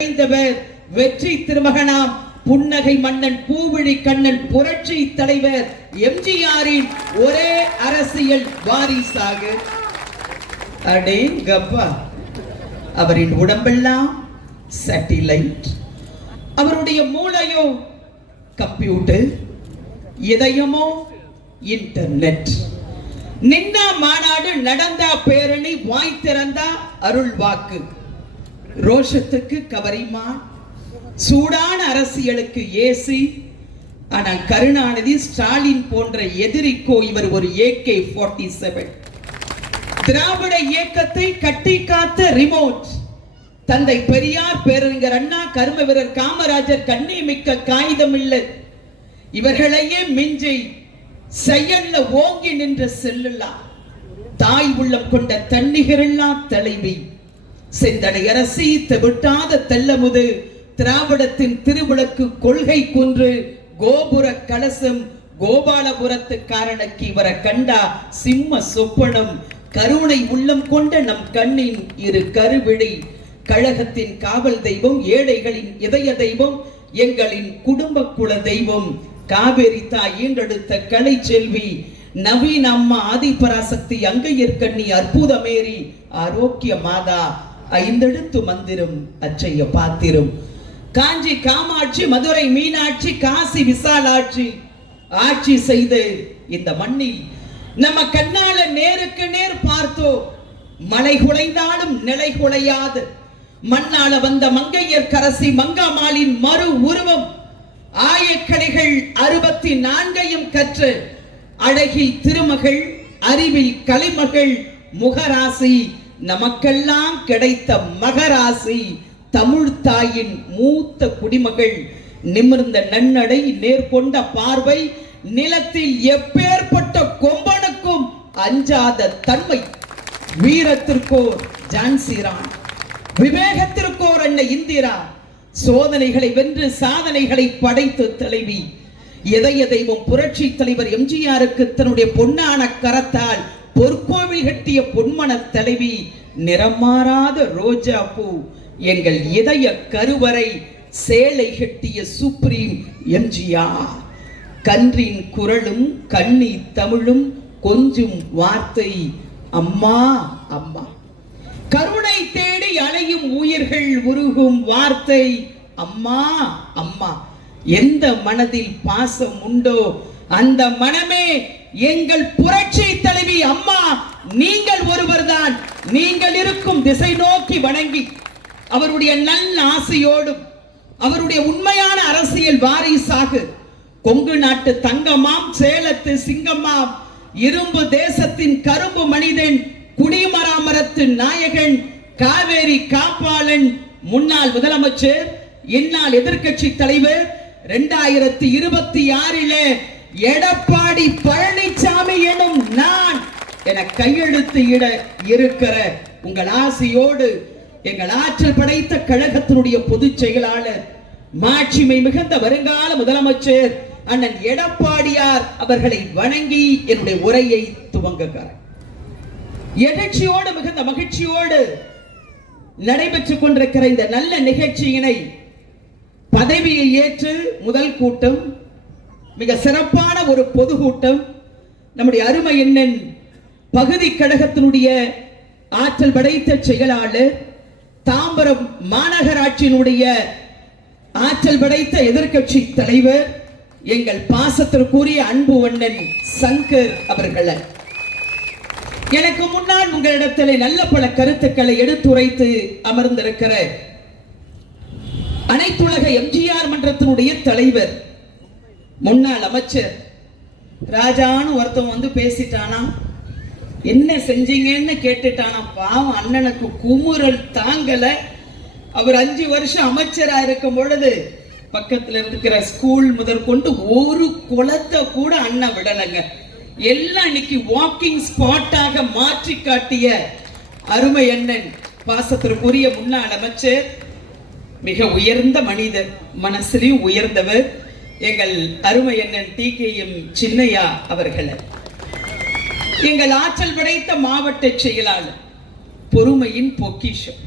வெற்றி திருமகனாம் புன்னகை மன்னன் பூவிழி கண்ணன் புரட்சி தலைவர் எம்ஜிஆரின் ஒரே அரசியல் வாரிசாக அடேங்கப்பா. அவரின் உடம்பெல்லாம் சேட்டிலைட், அவருடைய மூளையோ கம்ப்யூட்டர், இதயமோ இன்டர்நெட். நின்னா மாநாடு, நடந்தா பேரணி, வாய் திறந்தா அருள் வாக்கு. ரோஷத்துக்கு கவரிமான், சூடான அரசியலுக்கு ஏசி. ஆனால் கருணாநிதி, ஸ்டாலின் போன்ற எதிரிக்கோ இவர் ஒரு AK-47. திராவிட இயக்கத்தை கட்டி காத்த ரிமோட். தந்தை பெரியார், பேரறிஞர் அண்ணா, கர்ம வீரர் காமராஜர் கண்ணி மிக்க காகிதம் இல்லை. இவர்களையே மிஞ்சி செயல்ல ஓங்கி நின்ற செல்லுல்லா, தாய் உள்ளம் கொண்ட தன்னிகரில்லா தலைவி, செந்தடை அரசி, விட்டாத தெல்லமுது, திராவிடத்தின் திருவிளக்கு, கொள்கை குன்று, கோபுர கலசம், கோபாலபுரத்து காரணக்கு இவரை கண்டா சிம்ம சொப்பனம், கருணை உள்ளம் கொண்ட நம் கண்ணின் இரு கருவிழி, கழகத்தின் காவல் தெய்வம், ஏழைகளின் இதய தெய்வம், எங்களின் குடும்ப குல தெய்வம், காவேரி தாய் ஈண்டெடுத்த கலை செல்வி, நவீன அம்மா, ஆதிபராசக்தி, அங்கையர்கண்ணி, அற்புதமேரி, ஆரோக்கிய மாதா, ஐந்தெழுத்து மந்திரம், அச்சய பாத்திரம், காஞ்சி காமாட்சி, மதுரை மீனாட்சி, காசி விசாலாட்சி ஆட்சி செய்து இந்த மண்ணில் நம்ம கண்ணால நேருக்கு நேர் பார்த்தோ. மலை குலைந்தாலும் நிலை குலையாது மண்ணால வந்த மங்கையர் கரசி மங்காமாலின் மறு உருவம். ஆயக்கலைகள் 64 கற்று அழகில் திருமகள், அறிவில் கலைமகள், முகராசி, நமக்கெல்லாம் கிடைத்த மகராசி, தமிழ் தாயின் மூத்த குடிமகள், நிமிர்ந்த நன்னடை, நேர்கொண்ட பார்வை, நிலத்தில் எப்பேற்பட்ட கொம்பனுக்கும் அஞ்சாத தன்மை, வீரத்திற்கோர் ஜான்சிராம், விவேகத்திற்கோர் அன்னை இந்திரா, சோதனைகளை வென்று சாதனைகளை படைத்த தலைவி, இதய தெய்வம் புரட்சி தலைவர் எம்ஜிஆருக்கு தன்னுடைய பொன்னான கரத்தால் பொற்கோவில் கட்டிய பொன்மன தலைவி, நிறமாறாத ரோஜா பூ, எங்கள் இதய கருவறை சேலை கட்டிய சுப்ரீம் எம்ஜிஆர். கன்றின் குரலும் கண்ணி தமிழும் கொஞ்சும் வார்த்தை அம்மா அம்மா. கருணை தேடி அலையும் உயிர்கள் உருகும் வார்த்தை அம்மா அம்மா. எந்த மனதில் பாசம் உண்டோ அந்த மனமே எங்கள் புரட்சி தலைவி அம்மா. நீங்கள் ஒருவர்தான். நீங்கள் இருக்கும் திசை நோக்கி வணங்கி அவருடைய நல்ல ஆசையோடும் அவருடைய உண்மையான அரசியல் வாரிசாக கொங்கு நாட்டு தங்கமாம், சேலத்து சிங்கமாம், இரும்பு தேசத்தின் கரும்பு மனிதன், குடிமராமரத்து நாயகன், காவேரி காப்பாளன், முன்னாள் முதலமைச்சர், இந்நாள் எதிர்க்கட்சி தலைவர், 2026 எடப்பாடி பழனிசாமி எனும் நான் என கையெழுத்து இட இருக்கிற உங்கள் ஆசையோடு எங்கள் ஆற்றல் படைத்த கழகத்தினுடைய பொதுச் செயலாளர், மாட்சிமை மிகுந்த வருங்கால முதலமைச்சர் அண்ணன் எடப்பாடியார் அவர்களை வணங்கி என்னுடைய உரையை துவங்குகிறார். எழுச்சியோடு மிகுந்த மகிழ்ச்சியோடு நடைபெற்றுக் கொண்டிருக்கிற இந்த நல்ல நிகழ்ச்சியினை பதவியை ஏற்று முதல் கூட்டம், மிக சிறப்பான ஒரு பொதுக்கூட்டம், நம்முடைய அருமை அண்ணன் பகுதி கழகத்தினுடைய ஆற்றல் படைத்த செயலாளர், தாம்பரம் மாநகராட்சியினுடைய ஆற்றல் படைத்த எதிர்க்கட்சி தலைவர், எங்கள் பாசத்திற்குரிய அன்பு அண்ணன் சங்கர் அவர்கள், எனக்கு முன்னால் உங்களிடத்தில் நல்ல பல கருத்துக்களை எடுத்துரைத்து அமர்ந்திருக்கிற அனைத்துலக எம்ஜிஆர் மன்றத்தினுடைய தலைவர், முன்னாள் அமைச்சர் ராஜான்னு ஒருத்தன் வந்து பேசிட்டானா, என்ன செஞ்சீங்கன்னு கேட்டுட்டானா. பாவம் அண்ணனுக்கு குமுறல் தாங்கல. அவர் 5 வருஷம் அமைச்சரா இருக்கும் பொழுது பக்கத்துல இருக்கிற ஸ்கூல் முதற்கொண்டு ஒரு குளத்தை கூட அண்ணன் விடலைங்க. எல்லாம் இன்னைக்கு வாக்கிங் ஸ்பாட்டாக மாற்றி காட்டிய அருமை அண்ணன், பாசத்திற்குரிய முன்னாள் அமைச்சர், மிக உயர்ந்த மனிதர், மனசிலையும் உயர்ந்தவர், எங்கள் அருமை அண்ணன் TKM சின்னையா அவர்கள், எங்கள் ஆற்றல் படைத்த மாவட்ட செயலாளர், பொறுமையின் பொக்கிஷம்,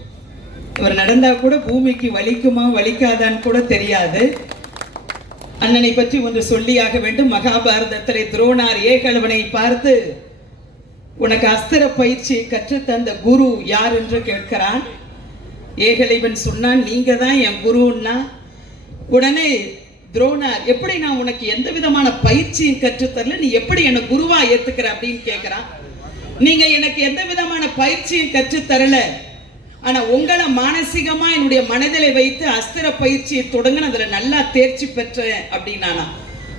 இவர் நடந்தா கூட பூமிக்கு வலிக்குமா வலிக்காதான்னு கூட தெரியாது. அண்ணனை பற்றி ஒன்று சொல்லியாக வேண்டும். மகாபாரதத்திலே துரோணார் ஏகலவனை பார்த்து, உனக்கு அஸ்திர பயிற்சியை கற்றுத்தந்த குரு யார் என்று கேட்கிறான். ஏகலைவன் சொன்னான், நீங்க தான் என் குருன்னா. உடனே துரோணார், எப்படி நான் உனக்கு எந்த விதமான பயிற்சியும் கற்றுத்தரல, நீ எப்படி என்ன குருவா ஏத்துக்கிற அப்படின்னு கேட்கிறான். நீங்க எனக்கு எந்த விதமான பயிற்சியும் கற்றுத்தரல, ஆனா உங்களை மானசீகமா என்னுடைய மனதிலே வைத்து அஸ்திர பயிற்சியை தொடங்க அதுல நல்லா தேர்ச்சி பெற்றேன் அப்படின்னானா.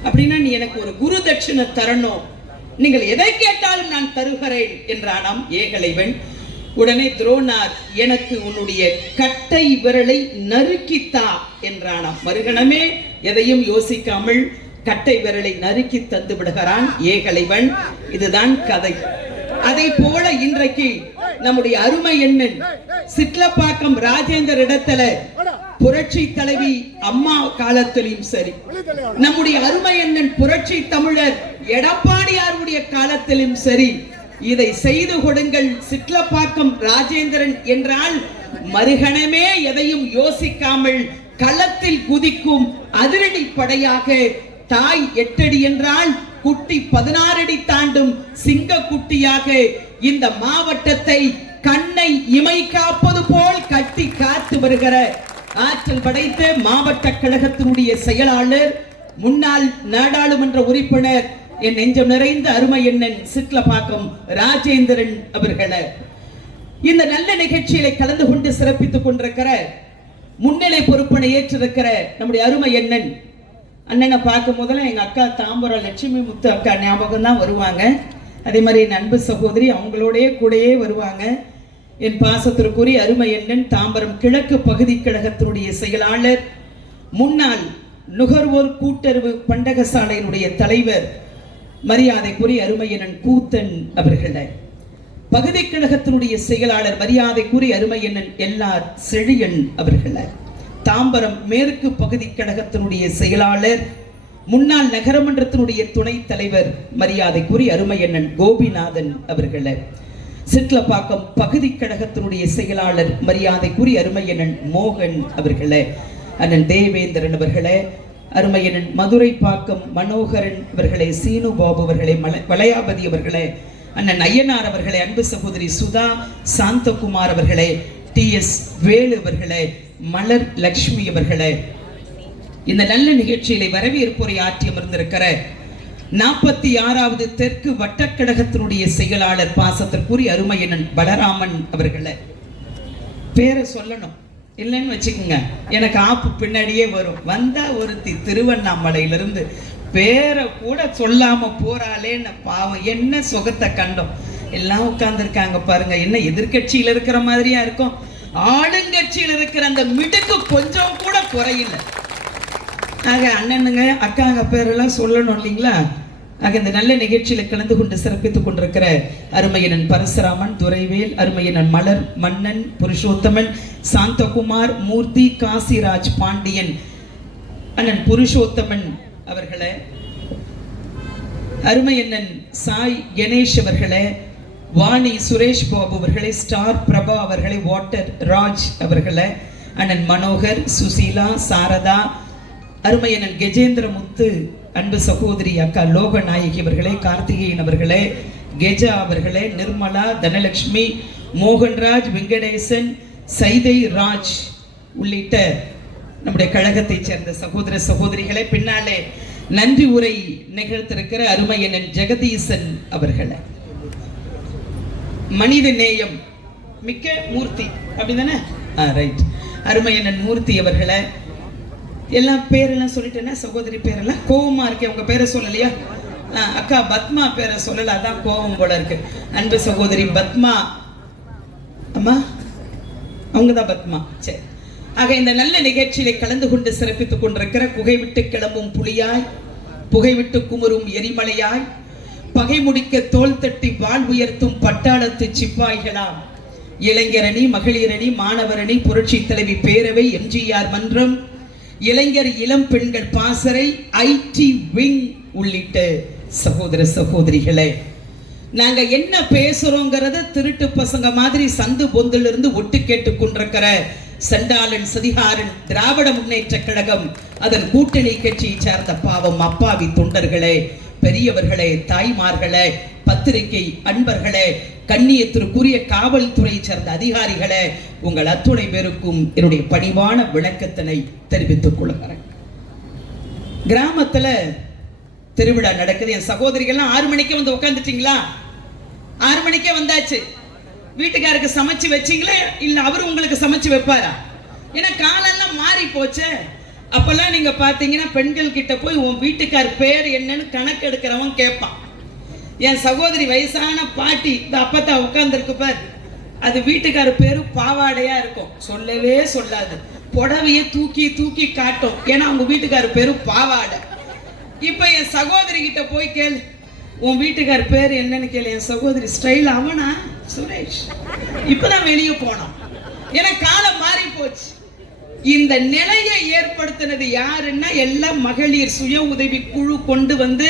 அப்படின்னா நீ எனக்கு ஒரு குரு தட்சிணை தரணும், நீங்கள் எதை கேட்டாலும் நான் தருகிறேன் என்றானாம் ஏகலைவன். உடனே துரோணார், எனக்கு உன்னுடைய கட்டை விரலை நறுக்கித்தா என்றானாம். மறுகணமே எதையும் யோசிக்காமல் கட்டை விரலை நறுக்கி தந்து விடுகிறான் ஏகலைவன். இதுதான் கதை. அதை போல இன்றைக்கு நம்முடைய அருமை எண்ணன் சிட்லப்பாக்கம் ராஜேந்தர் இடத்துல புரட்சி தலைவி அம்மா காலத்திலும் சரி, நம்முடைய அருமை எண்ணன் புரட்சி தமிழர் எடப்பாடியாருடைய காலத்திலும் சரி, இதை செய்து கொடுங்கள் சிட்லப்பாக்கம் ராஜேந்திரன் என்றால் மறுகணமே எதையும் யோசிக்காமல் களத்தில் குதிக்கும் அதிரடி படையாக, தாய் 8 அடி என்றால் குட்டி 16 அடி தாண்டும் சிங்க குட்டியாக இந்த மாவட்டத்தை கண்ணை இமை காப்பது போல் கட்டி காத்து வருகிற ஆற்றல் படைத்த மாவட்ட கழகத்தினுடைய செயலாளர், முன்னாள் நாடாளுமன்ற உறுப்பினர், என் நெஞ்சம் நிறைந்த அருமை எண்ணன் சிட்லப்பாக்கம் ராஜேந்திரன் அவர்களே, இந்த நல்ல நிகழ்ச்சியில கலந்து கொண்டு சிறப்பித்துக் கொண்டிருக்கிற, முன்னிலை பொறுப்பினை ஏற்றிருக்கிற நம்முடைய அருமை எண்ணன் அண்ணனை பார்க்கும் போதெல்லாம் எங்க அக்கா தாம்பரம் லட்சுமி முத்து அக்கா ஞாபகம் தான் வருவாங்க. அதே மாதிரி என் அன்பு சகோதரி அவங்களோடய கூடயே வருவாங்க. என் பாசத்திற்குரிய அருமை எண்ணன் தாம்பரம் கிழக்கு பகுதி கழகத்தினுடைய செயலாளர், முன்னாள் நுகர்வோர் கூட்டுறவு பண்டகசாலையினுடைய தலைவர், மரியாதைக்குரிய அருமை எண்ணன் கூத்தன் அவர்களே, பகுதி கழகத்தினுடைய செயலாளர், மரியாதைக்குரிய அருமை எண்ணன் எல்லார் செழியன் அவர்களே, தாம்பரம் மேற்கு பகுதி கழகத்தினுடைய செயலாளர், முன்னாள் நகரமன்றத்தினுடைய துணைத் தலைவர், மரியாதைக்குரிய அருமை எண்ணன் கோபிநாதன் அவர்களே, சிட்லப்பாக்கம் பகுதி கழகத்தினுடைய செயலாளர், மரியாதைக்குரிய அருமை எண்ணன் மோகன் அவர்களே, அண்ணன் தேவேந்திரன் அவர்களே, அருமை எண்ணன் மதுரை பாக்கம் மனோகரன் அவர்களே, சீனு பாபு அவர்களே, வளையாபதி அவர்களே, அண்ணன் ஐயனார் அவர்களே, அன்பு சகோதரி சுதா சாந்தகுமார் அவர்களே, டி.எஸ். வேலு அவர்களே, மலர் லட்சுமி அவர்களே, இந்த நல்ல நிகழ்ச்சியிலே வரவேற்புரை ஆற்றி அமர்ந்திருக்கிற 46வது தெற்கு வட்டக்கழகத்தினுடைய செயலாளர், பாசத்திற்குரிய அருமை எண்ணன் பலராமன் அவர்களே. பேரை சொல்லணும் இல்லைன்னு வச்சுக்கோங்க, எனக்கு ஆப்பு பின்னாடியே வரும். வந்தா ஒருத்தி திருவண்ணாமலையிலிருந்து பேரை கூட சொல்லாம போறாளேன்னு பாவம், என்ன சுகத்தை கண்டோம். எல்லாம் உட்கார்ந்துருக்காங்க பாருங்க, என்ன எதிர்கட்சியில இருக்கிற மாதிரியா இருக்கும், ஆளுங்கட்சியில் இருக்கிற அந்த மிடுக்கு கொஞ்சம் கூட குறையில்லை. ஆக அண்ணனுங்க அக்காங்க பேரெல்லாம் சொல்லணும் இல்லைங்களா. ஆக இந்த நல்ல நிகழ்ச்சியில கலந்து கொண்டு சிறப்பித்துக் கொண்டிருக்கிற அருமையனன் பரசுராமன், துரைவேல், அருமையனன் மலர், மன்னன், புருஷோத்தமன், சாந்தகுமார், மூர்த்தி, காசிராஜ் பாண்டியன், அண்ணன் புருஷோத்தமன் அவர்களே, அருமையண்ணன் சாய் கணேஷ் அவர்களே, வாணி சுரேஷ் பாபு அவர்களே, ஸ்டார் பிரபா அவர்களே, வாட்டர் ராஜ் அவர்களே, அண்ணன் மனோகர், சுசீலா, சாரதா, அருமையண்ணன் கஜேந்திர முத்து, அன்பு சகோதரி அக்கா லோகநாயகி அவர்களே, கார்த்திகேயன் அவர்களே, கெஜா அவர்களே, நிர்மலா, தனலட்சுமி, மோகன்ராஜ், வெங்கடேசன், சைதை ராஜ் உள்ளிட்ட நம்முடைய கழகத்தை சேர்ந்த சகோதர சகோதரிகளை, பின்னாலே நன்றி உரை நிகழ்த்திருக்கிற அருமையண்ணன் ஜெகதீசன் அவர்களை, மனித நேயம் மிக்க மூர்த்தி அப்படிதானே, ரைட், அருமையண்ணன் மூர்த்தி அவர்களை, எல்லாம் பேரெல்லாம் சொல்லிட்டேன்னா சகோதரி பேரெல்லாம் கோவமா இருக்கு, அவங்க பேரை சொல்லலையா, அக்கா பத்மா பேரை சொல்லல, அதான் கோவம் போல இருக்கு. அன்பு சகோதரி பத்மா அம்மா, அவங்கதான் பத்மா. சரி, ஆக இந்த நல்ல நிகழ்ச்சியில கலந்து கொண்டு சிறப்பித்துக் கொண்டிருக்கிற குகை விட்டு கிளம்பும் புலியாய், புகை விட்டு குமுறும் எரிமலையாய், பகை முடிக்க தோல் தட்டி வாழ் உயர்த்தும் பட்டாளத்து சிப்பாய்களாம், இளைஞரணி, மகளிரணி, மாணவரணி, புரட்சி தலைவி பேரவை, எம்ஜிஆர் மன்றம், இளைஞர் இளம் பெண்கள் பாசறை, ஐடி விங் உள்ளிட்ட சகோதர சகோதரிகளே, நாங்க என்ன பேசுறோங்கிறத திருட்டு பசங்க மாதிரி சந்து பொந்தில் இருந்து ஒட்டு கேட்டுக் கொண்டிருக்கிற செண்டாளன் சதிகாரன் திராவிட முன்னேற்ற கழகம் அதன் கூட்டணி கட்சியை சார்ந்த பாவம் அப்பாவி தொண்டர்களே, பெரியவர்களே, தாய்மார்களே, பத்திரிகை அன்பர்களே, கண்ணியத்திற்குரிய காவல்துறை சார்ந்த அதிகாரிகளே, உங்கள் அத்துணை பேருக்கும் என்னுடைய பணிவான விளக்கத்தினை தெரிவித்துக் கொள்கிறேன். கிராமத்துல திருவிழா நடக்குது. என் சகோதரிகள்லாம் 6 மணிக்கே வந்து உட்காந்துட்டீங்களா? 6 மணிக்கே வந்தாச்சு. வீட்டுக்காருக்கு சமைச்சு வச்சீங்களா இல்ல அவரு உங்களுக்கு சமைச்சு வைப்பாரா? ஏன்னா காலெல்லாம் மாறி போச்சு. அப்பெல்லாம் நீங்க பாத்தீங்கன்னா பெண்கள் கிட்ட போய் உன் வீட்டுக்கார் பேர் என்னன்னு கணக்கு எடுக்கிறவன் கேட்பான். என் சகோதரி வயசான பாட்டி இந்த அப்பத்தா உட்கார்ந்துருக்கு பார், அது வீட்டுக்கார பேரு பாவாடையா இருக்கும், சொல்லவே சொல்லாது, புடவையை தூக்கி தூக்கி காட்டும். ஏன்னா அவங்க வீட்டுக்கார பேரு பாவாடை. இப்ப என் சகோதரி கிட்ட போய் கேளு, உன் வீட்டுக்கார பேர் என்னன்னு கேளு. என் சகோதரி ஸ்டைல் அவனா சுரேஷ், இப்பதான் வெளியே போனோம். ஏன்னா காலம் மாறி போச்சு. இந்த நிலையை ஏற்படுத்தினது யாருன்னா எல்லாம் மகளிர் சுய உதவி குழு கொண்டு வந்து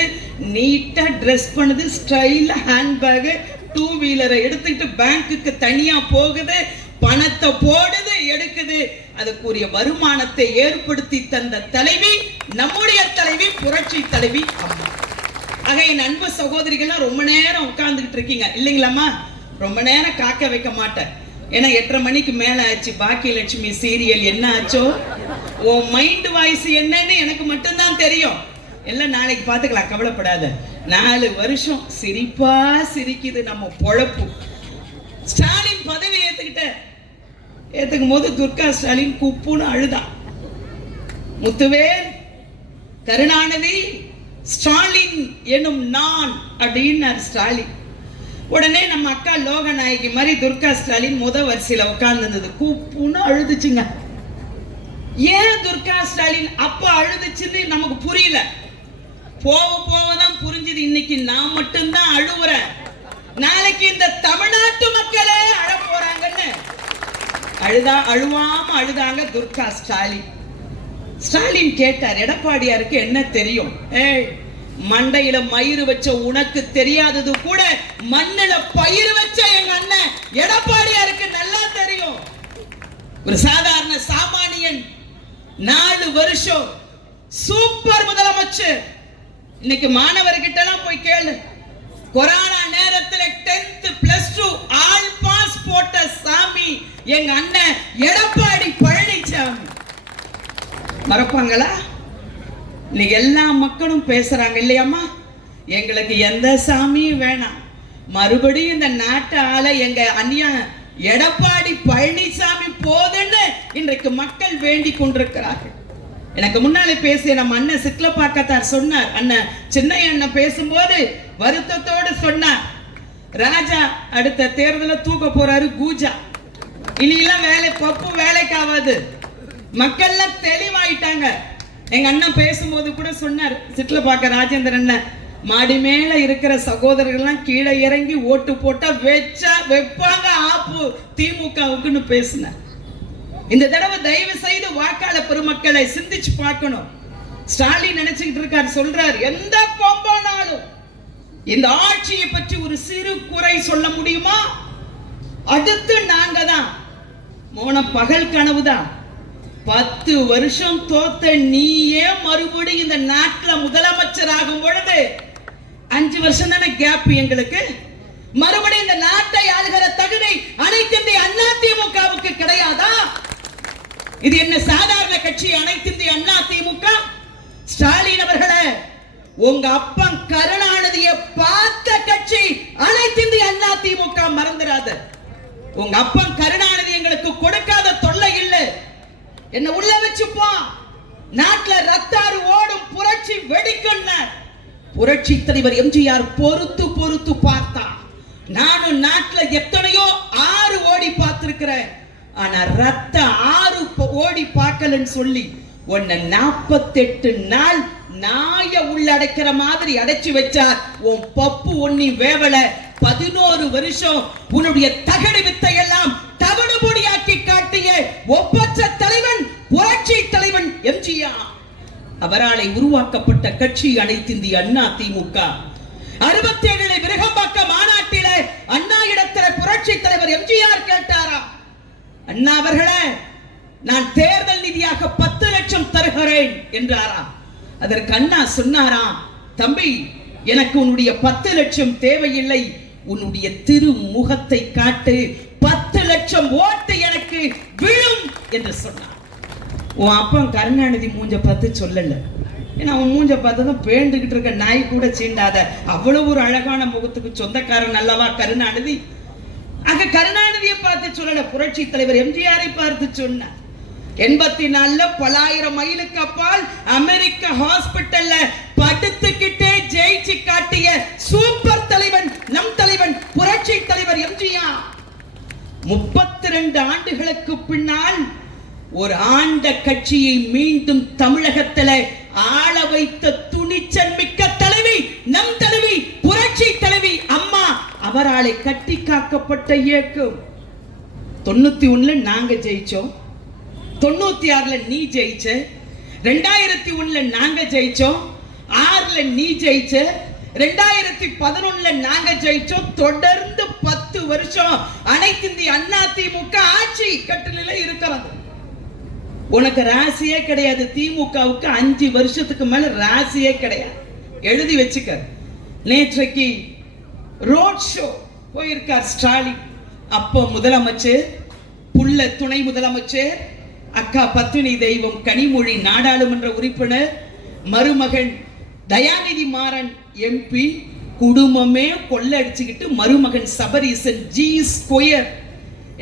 நீட்டா ட்ரெஸ் பண்ணுது, ஸ்டைல் ஹேண்ட்பேக், 2 வீலரை எடுத்துக்கிட்டு பேங்க்குக்கு தனியா போகுது, பணத்தை போடுது, எடுக்குது. அதுக்குரிய வருமானத்தை ஏற்படுத்தி தந்த தலைவி நம்முடைய தலைவி, புரட்சி தலைவி அம்மா. ஆக என் அன்பு சகோதரிகள்லாம் ரொம்ப நேரம் உட்கார்ந்துகிட்டு இருக்கீங்க இல்லைங்களாம்மா? ரொம்ப நேரம் காக்க வைக்க மாட்டேன். ஏன்னா 8:30 மணிக்கு மேல ஆச்சு. பாக்கியலட்சுமி சீரியல் என்ன ஆச்சோ, உன் மைண்ட் வாய்ஸ் என்னன்னு எனக்கு மட்டும்தான் தெரியும். எல்லாம் நாளைக்கு பார்த்துக்கலாம், கவலைப்படாத. 4 வருஷம் சிரிப்பா சிரிக்குது நம்ம பொழப்பு. ஸ்டாலின் பதவி ஏத்துக்கும் போது துர்கா ஸ்டாலின் குப்புன்னு அழுதான். முத்துவேல், கருணாநிதி, ஸ்டாலின் எனும் நான் அப்படின்னார் ஸ்டாலின். உடனே நம்ம அக்கா லோகநாயகி மாதிரி துர்கா ஸ்டாலின் வரிசையில உட்கார்ந்து கூப்புன்னு அழுதுச்சுங்க. ஏன் துர்கா ஸ்டாலின் அப்ப அழுதுச்சுன்னு நமக்கு புரியல. போவதான் புரிஞ்சது. இன்னைக்கு நான் மட்டும்தான் அழுவுறேன், நாளைக்கு இந்த தமிழ்நாட்டு மக்களே அழ போறாங்கன்னு அழுவாம அழுதாங்க துர்கா ஸ்டாலின். ஸ்டாலின் கேட்டார், எடப்பாடியாருக்கு என்ன தெரியும்? மண்டையில மயிறு வச்ச உனக்கு தெரியாதது கூட மண்ணில பயிர் வச்ச எங்க அண்ணன் எடப்பாடியாருக்கு நல்லா தெரியும். ஒரு சாதாரண சாமானியன் 4 வருஷம் சூப்பர் முதலமைச்சர். இன்னைக்கு மாணவர்கிட்ட எல்லாம் போய் கேளு, கொரோனா நேரத்துல 10th +2 ஆல் பாஸ் போட்ட சாமி எங்க அண்ணன் எடப்பாடி பழனிசாமி. மறப்பாங்களா? இன்னைக்கு எல்லா மக்களும் பேசுறாங்க இல்லையாம்மா, எங்களுக்கு எந்த சாமியும் வேணாம், மறுபடியும் இந்த நாட்டு ஆள எங்க அண்ணன் எடப்பாடி பழனிசாமி போதுன்னு இன்றைக்கு மக்கள் வேண்டிக் கொண்டிருக்கிறார்கள். எனக்கு முன்னாலே பேசிய நம்ம அண்ணன் சிட்லப்பாக்கத்தார் சொன்னார், அண்ணன் சின்ன அண்ணன் பேசும்போது வருத்தத்தோடு சொன்னார், ராஜா அடுத்த தேர்தலில் தூக்க போறாரு கூஜா, இனியெல்லாம் பப்பு வேலைக்கு ஆகாது. மக்கள்லாம் தெளிவாயிட்டாங்க. எங்க அண்ணன் பேசும்போது கூட சொன்னார், சிட்லப்பாக்க ராஜேந்திரன் அண்ணன், மாடி மேல இருக்கிற சகோதரர்கள்லாம் கீழே இறங்கி ஓட்டு போட்டா வைப்பாங்க ஆப்பு திமுகவுக்குன்னு பேசினார். இந்த தடவை தயவு செய்து வாக்காளர் பெருமக்களை சிந்திச்சு பார்க்கணும். ஸ்டாலின் நினைச்சுக்கிட்டு இருக்காரு, சொல்றார், எந்த கொம்பனாலும் இந்த ஆட்சியை பற்றி ஒரு சிறு குறை சொல்ல முடியுமா? அடுத்து நாங்க தான். மோன பகல் கனவுதான். 10 வருஷம் தோத்த நீயே மறுபடியும் இந்த நாட்டில் முதலமைச்சர் ஆகும் பொழுது 5 வருஷம் தானே கேப் எங்களுக்கு. மறுபடியும் இந்த நாட்டை ஆளுகிற தகுதி அனைத்து இந்திய அண்ணா திமுகவுக்கு கிடையாதா? இது என்ன சாதாரண கட்சி? அனைத்து இந்திய அண்ணா திமுக. ஸ்டாலின் அவர்களே, உங்க அப்பன் கருணாநிதியை பார்த்த கட்சி அனைத்து இந்திய அண்ணா திமுக, மறந்துடாத. உங்க அப்பன் கருணாநிதி எங்களுக்கு கொடுக்காத தொல்லை இல்லை. என்ன உள்ள வச்சுப்பா, நாட்டுல ரத்தாறு ஓடும், புரட்சி வெடிக்கும். புரட்சி தலைவர் எம்ஜிஆர் பொறுத்து பொறுத்து பார்த்தா. நானும் நாட்டுல எத்தனையோ ஆறு ஓடி பார்த்திருக்கிறேன், ஆனா ரத்த ஆறு ஓடி பார்க்கலன்னு சொல்லி உன்னை 48 நாள் நாய உள்ளடைக்கிற மாதிரி அடைச்சு வச்சார். உன் பப்பு ஒன்னி வேவல 11 வருஷம் உன்னுடைய தகடு வித்தை எல்லாம் தவிடுபொடியாக்கி காட்டிய ஒப்பற்ற தலைவன் புரட்சி தலைவன் எம்ஜிஆர். அவராலே உருவாக்கப்பட்ட கட்சி அனைத்து இந்திய அண்ணா திமுக. 67 விருகம்பாக்கம் மாநாட்டில் புரட்சி தலைவர் எம்ஜிஆர் கேட்டாரா, அண்ணா அவர்களே நான் தேர்தல் நிதியாக 10 லட்சம் தருகிறேன் என்றாரா. அதற்கு அண்ணா சொன்னாரா, தம்பி எனக்கு உன்னுடைய 10 லட்சம் தேவையில்லை, உன்னுடைய திருமுகத்தை காட்டு, 10 லட்சம் ஓட்டு எனக்கு விழும் என்று சொன்னார். உன் அப்பா கருணாநிதி மூஞ்ச பார்த்து சொல்லல, ஏன்னா அவன் மூஞ்ச பார்த்ததும் பேண்டுகிட்டு இருக்க நாய் கூட சீண்டாத அவ்வளவு ஒரு அழகான முகத்துக்கு சொந்தக்காரன் அல்லவா கருணாநிதி. ஆக கருணாநிதியை பார்த்து சொல்லல, புரட்சி தலைவர் எம்ஜிஆரை பார்த்து சொன்னார். 84 பலாயிரம் மைலுக்கு அப்பால் அமெரிக்க ஹாஸ்பிட்டல்ல படுத்துக்கிட்டே ஜெயிச்சு காட்டிய சூப்பர் தலைவன் நம் தலைவன் புரட்சி தலைவர் எம்ஜிஆர். 32 ஆண்டுகளுக்கு பின்னால் ஒரு ஆண்ட கட்சியை மீண்டும் தமிழகத்தில் ஆள வைத்த துணிச்சல் மிக்க தலைவி நம் தலைவி புரட்சி தலைவி அம்மா அவராலே கட்டி காக்கப்பட்ட இயக்கம். 91 நாங்க ஜெயிச்சோம், 96 நீ ஜெயிச்ச, 2001 நாங்க ஜெயிச்சோம், 6 நீ ஜெயிச்ச, 2011 நாங்க ஜெயிச்சோம். தொடர்ந்து 10 வருஷம் அனைத்து இந்திய அண்ணா திமுக ஆட்சி கட்டளையில இருக்கிறது. உனக்கு ராசியே கிடையாது, திமுகவுக்கு 5 வருஷத்துக்கு மேல ராசியே கிடையாது, எழுதி வச்சுக்க. நேற்றைக்கு ரோட் ஷோ போயிருக்கார் ஸ்டாலின். அப்போ முதலமைச்சர், புள்ள துணை முதலமைச்சர், அக்கா பத்தினி தெய்வம் கனிமொழி நாடாளுமன்ற உறுப்பினர், மருமகன் தயாநிதி மாறன் எம்பி, குடும்பமே கொள்ளடிச்சுக்கிட்டு மருமகன் சபரீசன் ஜி ஸ்கொயர்.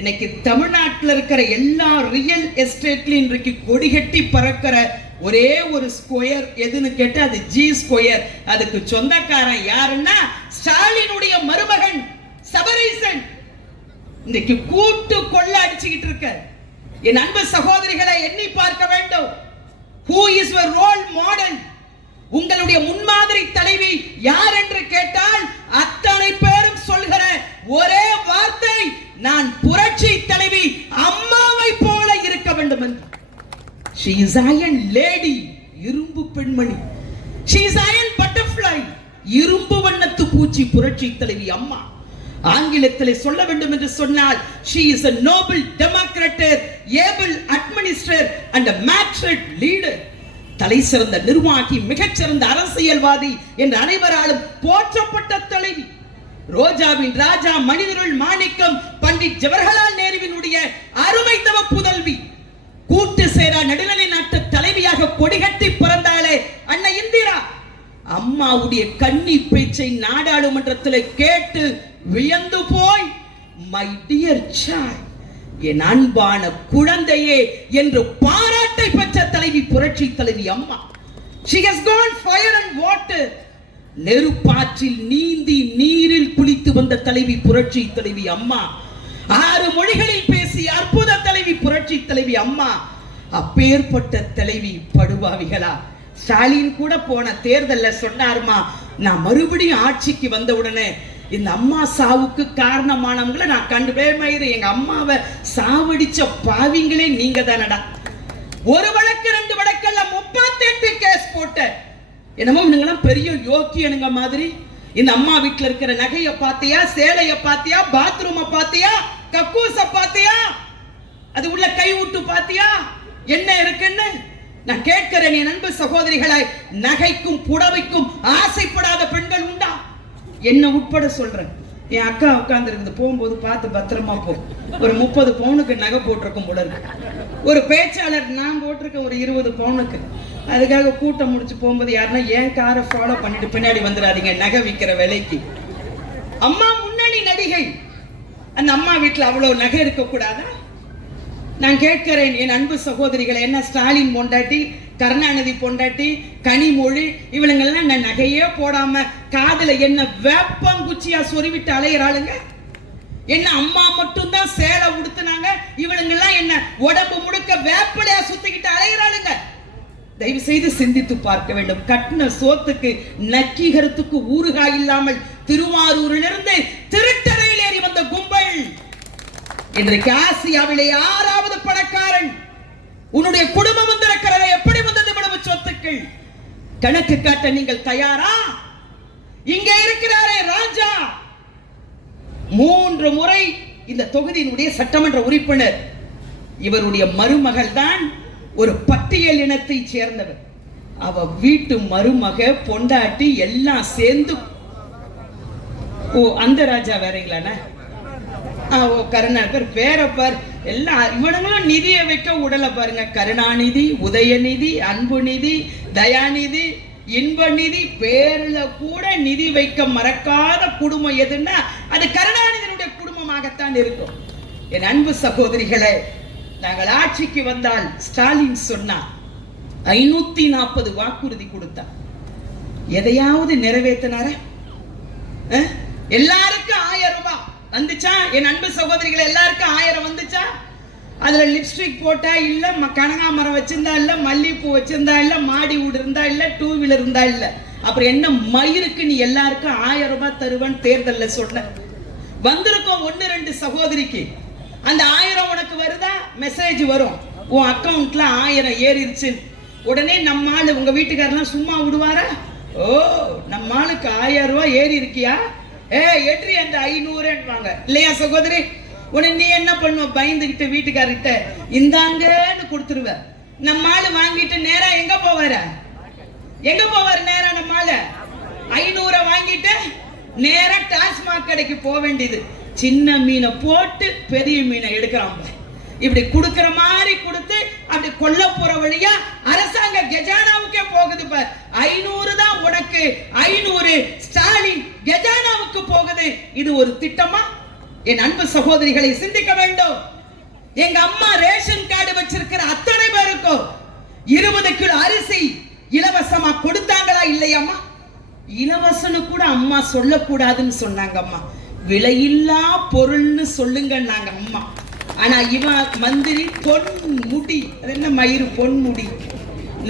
இன்னைக்கு தமிழ்நாட்டில் இருக்கிற எல்லா ரியல் எஸ்டேட்லயும் இன்றைக்கு கொடிகட்டி பறக்கிற ஒரே ஒரு ஸ்கொயர் எதுன்னு கேட்டா அது ஜி ஸ்கொயர். அதுக்கு சொந்தக்காரன் யாருன்னா ஸ்டாலினுடைய மருமகன் சபரீசன். இன்னைக்கு கூட்டு கொள்ள அடிச்சுக்கிட்டு இருக்க என் அன்பு சகோதரிகளை எண்ணி பார்க்க வேண்டும். Who is your role model? உங்களுடைய முன்மாதிரி தலைவி யார் என்று கேட்டால் அத்தனை பேரும் சொல்கிற ஒரே வார்த்தை, நான் புரட்சி தலைவி அம்மாவை போல இருக்க வேண்டும் என்று. She is iron lady, இரும்பு பெண்மணி. She is iron butterfly, இரும்பு வண்ணத்து பூச்சி புரட்சி தலைவி அம்மா. ஆங்கிலத்தில் சொல்ல வேண்டும் என்று சொன்னால் she is a noble democrat, able administrator and a mature leader. தலை சிறந்த நிர்வாகி, மிகச்சிறந்த அரசியல்வாதி என்று அனைவராலும் போற்றப்பட்ட தலைவி. ரோஜாவின் ராஜா, மனிதருள் மாணிக்கம், பண்டிட் ஜவஹர்லால் நேருவினுடைய அருமை தவ புதல்வி, கூட்டு சேரா நடுநிலை நாட்டு தலைவியாக கொடிகட்டி பிறந்தாலே அன்னை இந்திரா. அம்மாவுடைய கன்னி பேச்சை நாடாளுமன்றத்தில் கேட்டு வியந்து போய் மை டியர் சைல்ட், என் அன்பான குழந்தையே என்று பாராட்டை பெற்ற தலைவி புரட்சி தலைவி அம்மா. She has gone fire and water, நெருப்பாற்றில் நீந்தி நீரில் குளித்து வந்த தலைவி புரட்சி தலைவி அம்மா. 6 மொழிகளில் பேசிய அற்புத தலைவி புரட்சி தலைவி அம்மா. அப்பேற்பட்ட தலைவி படுபாவிகளா, ஸ்டாலின் கூட போன தேர்தல்ல சொன்னாருமா, நான் மறுபடியும் ஆட்சிக்கு வந்த உடனே இந்த அம்மா சாவுக்கு காரணமானவங்களை நான் கண்டுபிடிச்சு, எங்க அம்மாவை சாவடிச்ச பாவிங்களே நீங்க தானடா. ஒரு வழக்கு 2 வழக்கல்ல 38 கேஸ் போட்ட என்னமோ இவனுங்கெல்லாம் பெரிய யோக்கியனுங்க மாதிரி. இந்த அம்மா வீட்டுல இருக்கிற நகைய பாத்தியா, சேலைய பாத்தியா, பாத்ரூம பாத்தியா, கக்கூச பாத்தியா, அது உள்ள கை விட்டு பாத்தியா, என்ன இருக்குன்னு நான் கேட்கிறேன். என் அன்பு சகோதரிகளை, நகைக்கும் புடவைக்கும் ஆசைப்படாத பெண்கள் உண்டா? என்ன உட்பட சொல்றேன். என் அக்கா உட்கார்ந்து இருந்து போகும்போது பார்த்து பத்திரமா போ. ஒரு 30 பவுனுக்கு நகை போட்டிருக்கும் போல இருக்கு. ஒரு பேச்சாளர் நான் போட்டிருக்கேன் ஒரு 20 பவுனுக்கு. அதுக்காக கூட்டம் முடிச்சு போகும்போது யாருன்னா என் காரை ஃபாலோ பண்ணிட்டு பின்னாடி வந்துடாதீங்க நகை விற்கிற விலைக்கு. அம்மா முன்னணி நடிகை, அந்த அம்மா வீட்டுல அவ்வளவு நகை இருக்க கூடாதா? நான் கேட்கிறேன் என் அன்பு சகோதரிகளை, என்ன ஸ்டாலின் பொண்டாட்டி, கருணாநிதி பொண்டாட்டி, கனிமொழி, இவளுங்கெல்லாம் என்ன நகையே போடாம காதுல என்ன வேப்பங்குச்சியா சொருவிட்டு அலையிறாளுங்க? என்ன அம்மா மட்டும் தான் சேலை உடுத்துனாங்க, இவளுங்கெல்லாம் என்ன உடம்பு முழுக்க வேப்பலையா சுத்திக்கிட்டு அலையிறாளுங்க? தயவு செய்து சிந்தித்து பார்க்க வேண்டும். கட்டின சோத்துக்கு நக்கீகரத்துக்கு ஊறுகாய் இல்லாமல் திருவாரூரிலிருந்து திருட்டறையில் ஏறி வந்த கும்பல் இன்றைக்கு ஆசியாவிலே 6வது பணக்காரன். உன்னுடைய குடும்பம் வந்திருக்கிறது, எப்படி வந்தது இவ்வளவு சொத்துக்கள்? கணக்கு காட்ட நீங்கள் தயாரா? இங்கே இருக்கிறாரே ராஜா, 3 முறை இந்த தொகுதியினுடைய சட்டமன்ற உறுப்பினர். இவருடைய மருமகள் தான் ஒரு பட்டியல் இனத்தை சேர்ந்தவர். அவ வீட்டு மருமக பொண்டாட்டி எல்லாம் சேர்ந்து, ஓ அந்த ராஜா வேறீங்களாண்ணா? ஓ கருணாநிதி வேற பார், எல்லாம் இவனுங்களும் நிதியை வைக்க உடலை பாருங்க. கருணாநிதி, உதயநிதி, அன்புநிதி, தயாநிதி, இன்பநிதி, பேர்ல கூட நிதி வைக்க மறக்காத குடும்பம் எதுன்னா அது கருணாநிதியினுடைய குடும்பமாகத்தான் இருக்கும். என் அன்பு சகோதரிகளே, நாங்கள் ஆட்சிக்கு வந்தால் ஸ்டாலின் சொன்னார் 540 வாக்குறுதி கொடுத்தார். எதையாவது நிறைவேற்றினார? எல்லாருக்கும் 1000 ரூபாய் வந்துச்சா? என் அன்பு சகோதரிகள், எல்லாருக்கும் 1000 வந்துச்சா? அதுல லிப்ஸ்டிக் போட்டா இல்ல, கனகாமரம் வச்சிருந்தா இல்ல, மல்லிப்பூ வச்சிருந்தா இல்ல, மாடி வீடு இருந்தா இல்ல, 2 வீலர் இருந்தா இல்ல. அப்புறம் என்ன மயிருக்கு நீ எல்லாருக்கும் 1000 ரூபாய் தருவன் தேர்தல்ல சொன்ன? வந்திருக்கோம் 1-2 சகோதரிக்கு. அந்த 1000 உனக்கு வருதா? மெசேஜ் வரும், உன் அக்கவுண்ட்ல 1000 ஏறிடுச்சு. உடனே நம்ம ஆளு, உங்க வீட்டுக்காரெல்லாம் சும்மா விடுவாரா? ஓ, நம்ம ஆளுக்கு 1000 ரூபாய் ஏறி இருக்கியா? எட்ரி அந்த 500 இல்லையா சகோதரி? உடனே நீ என்ன பண்ணுவ? பயந்துகிட்டு வீட்டுக்காரர்கிட்ட இந்தாங்கன்னு கொடுத்துருவ. நம்ம ஆளு வாங்கிட்டு நேரா எங்க போவார? எங்க போவாரு நேரா? நம்ம ஆளு 500 வாங்கிட்டு நேரா டாஸ்மாக் கடைக்கு போக வேண்டியது. சின்ன மீனை போட்டு பெரிய மீனை எடுக்கிறான். இப்படி கொடுக்கிற மாதிரி கொடுத்து அப்படி கொல்ல போற வழியா அரசாங்க கஜானாவுக்கே போகுது. 500 தான் உனக்கு, 500 ஸ்டாலின் கஜானாவுக்கு போகுது. இது ஒரு திட்டமா? என் அன்பு சகோதரிகளை சிந்திக்க வேண்டும். எங்க அம்மா ரேஷன் கார்டு வச்சிருக்கிற அத்தனை பேருக்கும் 20 கிலோ அரிசி இலவசமா கொடுத்தாங்களா இல்லையாம்மா? இலவசன்னு கூட அம்மா சொல்லக்கூடாதுன்னு சொன்னாங்க. அம்மா விலையில்லா பொருள்னு சொல்லுங்க நாங்க அம்மா. ஆனா இவன் மந்திரி பொன்முடி, அது என்ன மயிறு பொன்முடி?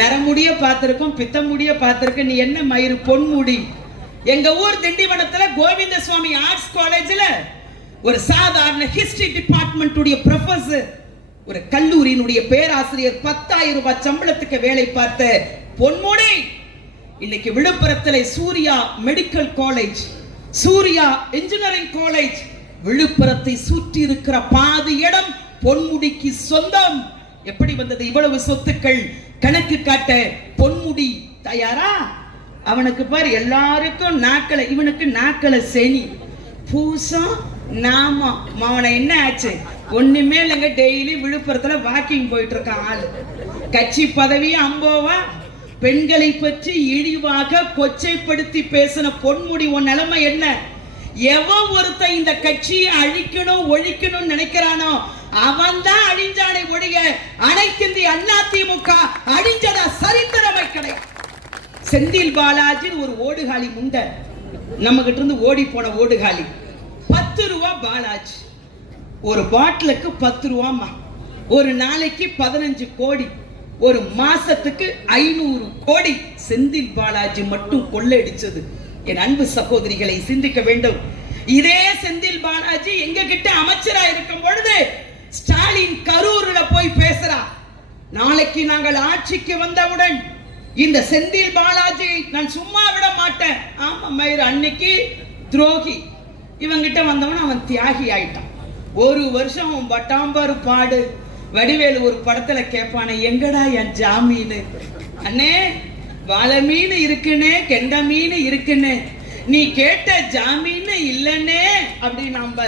நரமுடிய பார்த்திருக்கோம், பித்த முடிய பார்த்திருக்க, நீ என்ன மயிறு பொன்முடி? எங்க ஊர் திண்டிவனத்துல கோவிந்த சுவாமி ஆர்ட்ஸ் காலேஜ்ல ஒரு சாதாரண ஹிஸ்டரி டிபார்ட்மெண்ட் உடைய ப்ரொஃபசர், ஒரு கல்லூரியினுடைய பேராசிரியர் 10,000 ரூபாய் சம்பளத்துக்கு வேலை பார்த்த பொன்முடி இன்னைக்கு விழுப்புரத்தில் Surya medical college, Surya engineering college, விழுப்புரத்தை சுற்றி இருக்கிற பாதி இடம் பொன்முடிக்கு சொந்தம். எப்படி வந்தது இவ்வளவு சொத்துக்கள்? கணக்கு காட்ட பொன்முடி தயாரா? அவனுக்கு பார் எல்லாருக்கும் நாக்களை, இவனுக்கு நாக்களை செனி பூசம் நாம. அவனை என்ன ஆச்சு? ஒண்ணுமே இல்லைங்க, டெய்லி விழுப்புரத்துல வாக்கிங் போயிட்டு இருக்கான் ஆளு. கட்சி பதவி அம்போவா? பெண்களை பற்றி இழிவாக கொச்சைப்படுத்தி பேசின பொன்முடி உன் நிலைமை என்ன? எவன் ஒருத்தன் இந்த கட்சியை அழிக்கணும் ஒழிக்கணும் நினைக்கிறானோ அவன் தான் அழிஞ்சானை ஒழிய அனைத்திந்திய அதிமுக அழிஞ்சதா சரித்திரமே கிடையாது. செந்தில் பாலாஜி ஒரு ஓடுகாலி முண்டை, நம்ம கிட்ட இருந்து ஓடி போன ஓடுகாலி. 10 ரூபாய் பாலாஜி, ஒரு பாட்டிலுக்கு 10 ரூபாமா. ஒரு நாளைக்கு 15 கோடி, ஒரு மாசத்துக்கு 500 கோடி செந்தில் பாலாஜி மட்டும் கொள்ளையடிச்சது. என் அன்பு சகோதரிகளை சிந்திக்க வேண்டும். இதே செந்தில் பாலாஜி எங்க கிட்ட அமைச்சரா இருக்கும் பொழுது ஸ்டாலின் கரூர்ல போய் பேசுறா, நாளைக்கு நாங்கள் ஆட்சிக்கு வந்தவுடன் இந்த செந்தில் பாலாஜி நான் சும்மா விட மாட்டேன். ஆமா மயிர், அன்னைக்கு துரோகி, இவங்கிட்ட வந்தவன் அவன் தியாகி ஆயிட்டான். 1 வருஷம் அவன் பட்டாம்பாரு பாடு. வடிவேலு ஒரு படத்துல கேட்பானே, எங்கடா என் ஜாமீன்? அண்ணே வாழை மீன் இருக்குன்னு, கெண்ட மீன் இருக்குன்னு, நீ கேட்ட ஜாமீன் இல்லன்னே அப்படி. நம்ம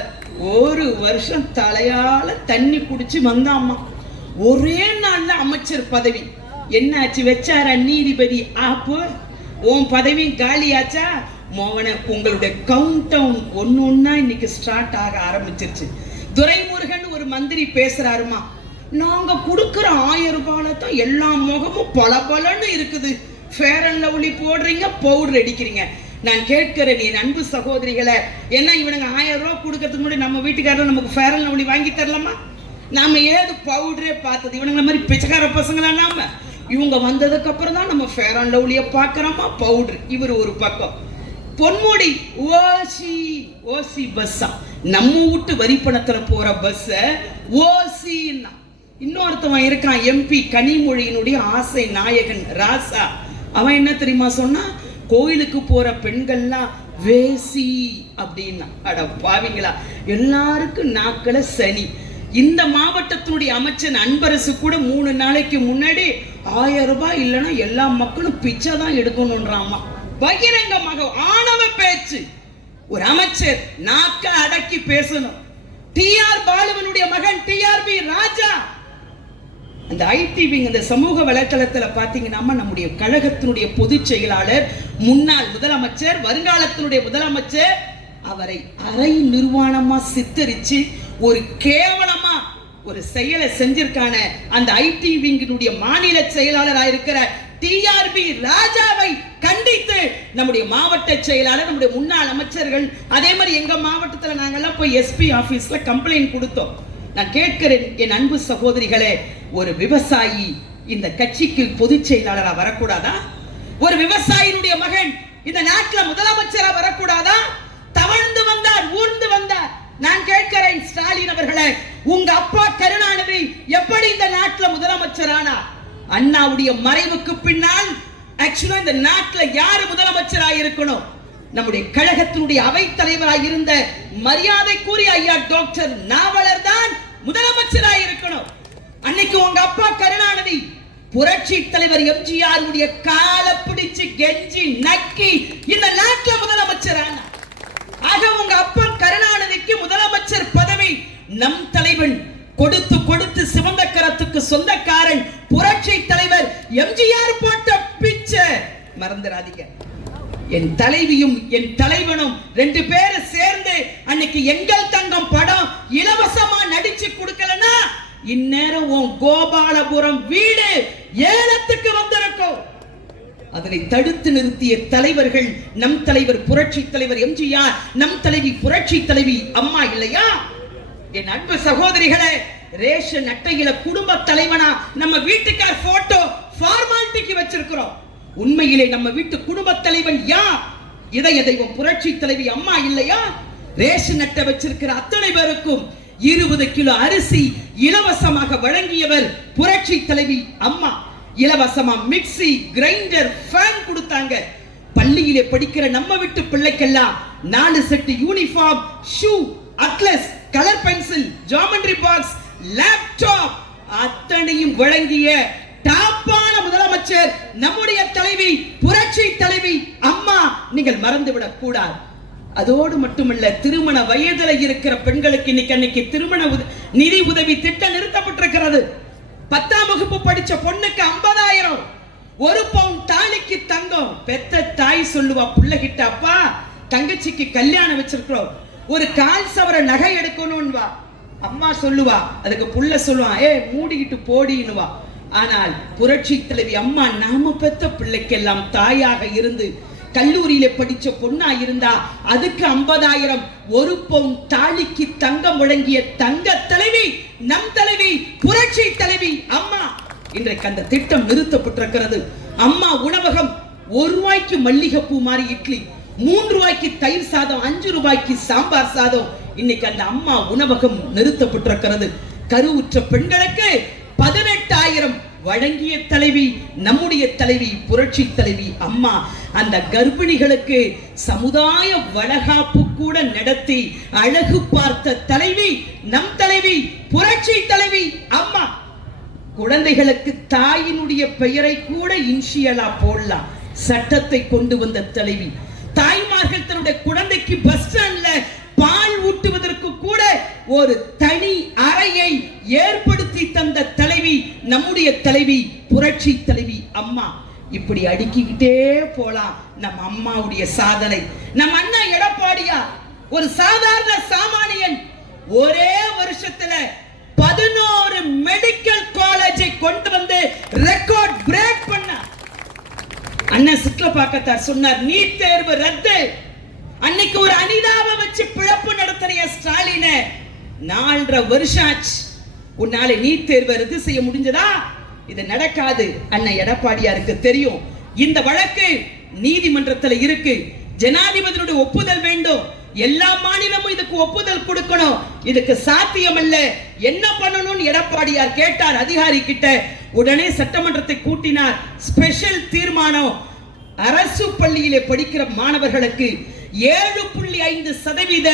1 வருஷம் தலையால தண்ணி குடிச்சு வந்தாம்மா. ஒரே நாள்ல அமைச்சர் பதவி என்னாச்சு? வச்சாரா நீதிபதி ஆப்பு? உன் பதவி காலியாச்சா? மோகன, உங்களுடைய கவுண்ட் டவுன் ஒன்னொன்னா இன்னைக்கு ஸ்டார்ட் ஆக ஆரம்பிச்சிருச்சு. துரைமுருகன் ஒரு மந்திரி பேசுறாருமா, நாங்க கொடுக்கிற 1000 ரூபாயில தான் எல்லா முகமும் பளபளன்னு இருக்குது. ஃபேர் அண்ட் லவ்லி போடுறீங்க, பவுடர் அடிக்கிறீங்க. நான் கேட்கிறேன் என் அன்பு சகோதரிகளை, என்ன இவனுங்க 1000 ரூபாய் கொடுக்கறதுக்கு முன்னாடி நம்ம வீட்டுக்காரர் நமக்கு ஃபேர் அண்ட் லவ்லி வாங்கி தரலாமா? நாம ஏது பவுடரே பார்த்தது? இவனுங்க மாதிரி பிச்சைக்கார பசங்களா நாம? இவங்க வந்ததுக்கு அப்புறம் தான் நம்ம ஃபேர் அண்ட் லவ்லிய பார்க்கறோமா பவுடர். இவர் ஒரு பக்கம். பொன்முடி ஓசி பஸ்ஸா, நம்ம வீட்டு வரி பணத்துல போற பஸ் ஓசின்னா. இன்னொருத்தவன் இருக்கான் எம்பி, கனிமொழியினுடைய ஆசை நாயகன் ராசா. அவன் என்ன தெரியுமா சொன்னா, கோயிலுக்கு போற பெண்கள்லாம் வேசி அப்படின்னா, அட பாவிங்களா, எல்லாருக்கும் நாக்கள சனி. இந்த மாவட்டத்தினுடைய அமைச்சர் அன்பரசு கூட 3 நாளைக்கு முன்னாடி 1000 ரூபாய் இல்லைன்னா எல்லா மக்களும் பிச்சை தான் எடுக்கணும்ன்றாமா. பகிரங்கமாக ஆணவ பேச்சு. ஒரு அமைச்சர் நாக்க அடக்கி பேசணும். டிஆர் பாலுவனுடைய மகன் டிஆர்பி ராஜா அந்த ஐடி விங் இந்த சமூக வலைத்தளத்துல பாத்தீங்கன்னா நம்முடைய கழகத்தினுடைய பொதுச் செயலாளர், முன்னாள் முதலமைச்சர், வருங்காலத்தினுடைய முதலமைச்சர், அவரை அரை நிர்வாணமா சித்தரிச்சு ஒரு கேவலமா ஒரு செயலை செஞ்சிருக்கான அந்த ஐடி விங்கினுடைய மாநில செயலாளராக இருக்கிற டிஆர்பி ராஜாவை கண்டித்து நம்முடைய மாவட்ட செயலாளர், நம்முடைய முன்னாள் அமைச்சர்கள், அதே மாதிரி எங்க மாவட்டத்தில் நாங்கெல்லாம் போய் எஸ்பி ஆபீஸ்ல கம்ப்ளைண்ட் கொடுத்தோம். நான் கேட்கிறேன் என் அன்பு சகோதரிகளே, ஒரு விவசாயி இந்த கட்சிக்கு பொதுச் செயலாளரா வரக்கூடாதா? ஒரு விவசாயினுடைய மகன் இந்த நாட்டில் முதலமைச்சரா வரக்கூடாதா? தவழ்ந்து வந்தார், ஊர்ந்து வந்தார். நான் கேட்கிறேன் ஸ்டாலின் அவர்களே, உங்க அப்பா கருணாநிதி எப்படி இந்த நாட்டில் முதலமைச்சரானா? அண்ணாவுடைய மறைவுக்கு பின்னால் ஆக்சுவலா இந்த நாட்டில் யாரு முதலமைச்சராக இருக்கணும்? நம்முடைய கழகத்தினுடைய அவை தலைவராக இருந்த மரியாதைக்குரிய ஐயா டாக்டர் நாவலர் தான் முதலமைச்சராக இருக்கணும். அன்னைக்கு உங்க அப்பா கருணாநிதி புரட்சி தலைவர் எம்ஜிஆர் உடைய கால பிடிச்சு கெஞ்சி நக்கி இந்த நாட்டில் முதலமைச்சரான. ஆக உங்க அப்பா கருணாநிதிக்கு முதலமைச்சர் பதவி நம் தலைவன் கொடுத்து கொடுத்து சிவந்த கரத்துக்கு சொந்தக்காரன் புரட்சி தலைவர் எம்ஜிஆர் போட்ட பிச்சை மறந்துடாதீங்க. என் தலைவியும் என் தலைவனும் 2 பேரும் சேர்ந்து அன்னைக்கு எங்கள் தங்கம் படம் இலவசமா நடிச்சு கொடுக்கலன்னா இந்நேரம் உன் கோபாலபுரம் வீடு ஏலத்துக்கு வந்திருக்கும். அதனை தடுத்து நிறுத்திய தலைவர்கள் நம் தலைவர் புரட்சி தலைவர் எம்ஜிஆர், நம் தலைவி புரட்சி தலைவி அம்மா இல்லையா? என் அன்பு சகோதரிகளே, ரேஷன் அட்டையில குடும்ப தலைவனா நம்ம வீட்டுக்கார் போட்டோ ஃபார்மாலிட்டிக்கு வச்சிருக்கிறோம். உண்மையிலே நம்ம வீட்டு குடும்ப தலைவன் யார்? இதய தெய்வம் புரட்சி தலைவி அம்மா இல்லையா? ரேஷன் அட்டை வச்சிருக்கிற அத்தனை பேருக்கும் 20 கிலோ அரிசி இலவசமாக வழங்கியவர் புரட்சி தலைவி அம்மா. இலவசமா மிக்ஸி, கிரைண்டர், ஃபேன் கொடுத்தாங்க. பள்ளியிலே படிக்கிற நம்ம வீட்டு பிள்ளைக்கெல்லாம் 4 set uniform, shoe, atlas, colour pencil, geometry box, laptop அத்தனையும் வழங்கிய டாப்பான முதலமைச்சர் நம்முடைய தலைவி புரட்சி தலைவி அம்மா. நீங்கள் மறந்துவிடக் கூடாது. அதோடு மட்டுமல்ல, திருமண வயதில் இருக்கிற பெண்களுக்கு இன்னைக்கு திருமண நிதி உதவி திட்டம் நிறுத்தப்பட்டிருக்கிறது. 10ஆம் வகுப்பு படிச்ச பொண்ணுக்கு 50,000, 1 பவுன் தாலிக்கு தங்கம். பெத்த தாய் சொல்லுவா புள்ளகிட்ட, அப்பா தங்கச்சிக்கு கல்யாணம் வச்சிருக்கிறோம், ஒரு 1/4 சவர நகை எடுக்கணும்வா. அம்மா சொல்லுவா, அதுக்கு புள்ள சொல்லுவான், மூடிக்கிட்டு போடின்னுவா. ஆனால் புரட்சி தலைவி அம்மா நாம பெத்த பிள்ளைக்கெல்லாம் தாயாக இருந்து கல்லூரியில படிச்ச பொண்ணா இருந்தா அதுக்கு 50,000, 1 பவுன் தாலிக்கு தங்கம் வழங்கிய தங்க தலைவி நம் தலைவி புரட்சி தலைவி அம்மா. இன்றைக்கு அந்த திட்டம் நிறுத்தப்பட்டிருக்கிறது. அம்மா உணவகம் 1 ரூபாய்க்கு மல்லிகைப்பூ மாதிரி இட்லி, 3 ரூபாய்க்கு தயிர் சாதம், 5 ரூபாய்க்கு சாம்பார் சாதம். இன்னைக்கு அந்த அம்மா உணவகம் நிறுத்தப்பட்டிருக்கிறது. கருவுற்ற பெண்களுக்கு 18,000 வழங்கிய தலைவி நம்முடைய தலைவி புரட்சி தலைவி அம்மா. அந்த கர்ப்பிணிகளுக்கு சமுதாய வளகாப்பு கூட நடத்தி அழகு பார்த்த தலைவி நம் தலைவி புரட்சி தலைவி அம்மா. குழந்தைகளுக்கு தாயினுடைய பெயரை கூட இன்ஷியலா போடலாம் சட்டத்தை கொண்டு வந்த தலைவி. தாய்மார்கள் தன்னுடைய குழந்தைக்கு பஸ் ஸ்டாண்ட்ல பால் ஊட்டுவதற்கு கூட ஒரு தனி அறையை ஏற்படுத்தி தந்த தலைவி நம்முடைய தலைவி புரட்சி தலைவி அம்மா. இப்படி அடுக்கிக்கிட்டே போலாம் நம்ம அம்மாவுடைய சாதனை. நம்ம அண்ணா எடப்பாடியார் ஒரு சாதாரண சாமானியன், ஒரே வருஷத்துல 11 மெடிக்கல் காலேஜை கொண்டு வந்து ரெக்கார்ட் பிரேக் பண்ணார். அண்ணன் சிட்லப்பாக்கத்தார் சொன்னார், நீட் தேர்வு ரத்து. அன்னைக்கு ஒரு அனிதாவை வச்சு பிழப்பு நடத்துறிய ஸ்டாலின், 4.5 வருஷம் ஆச்சு, உன்னால நீட் தேர்வை ரத்து செய்ய முடிஞ்சதா? இது நடக்காது. அண்ணன் எடப்பாடியாருக்கு தெரியும். இந்த வழக்கு நீதிமன்றத்தில் இருக்கு, ஜனாதிபதியுடைய ஒப்புதல் வேண்டும், எல்லா மாநிலமும் இதுக்கு ஒப்புதல் கொடுக்கணும். இதுக்கு சாத்தியம் அல்ல. என்ன பண்ணணும்னு எடப்பாடியார் கேட்டார் அதிகாரி கிட்ட. உடனே சட்டமன்றத்தை கூட்டினார். ஸ்பெஷல் தீர்மானம், அரசு பள்ளியிலே படிக்கிற மாணவர்களுக்கு 7.5%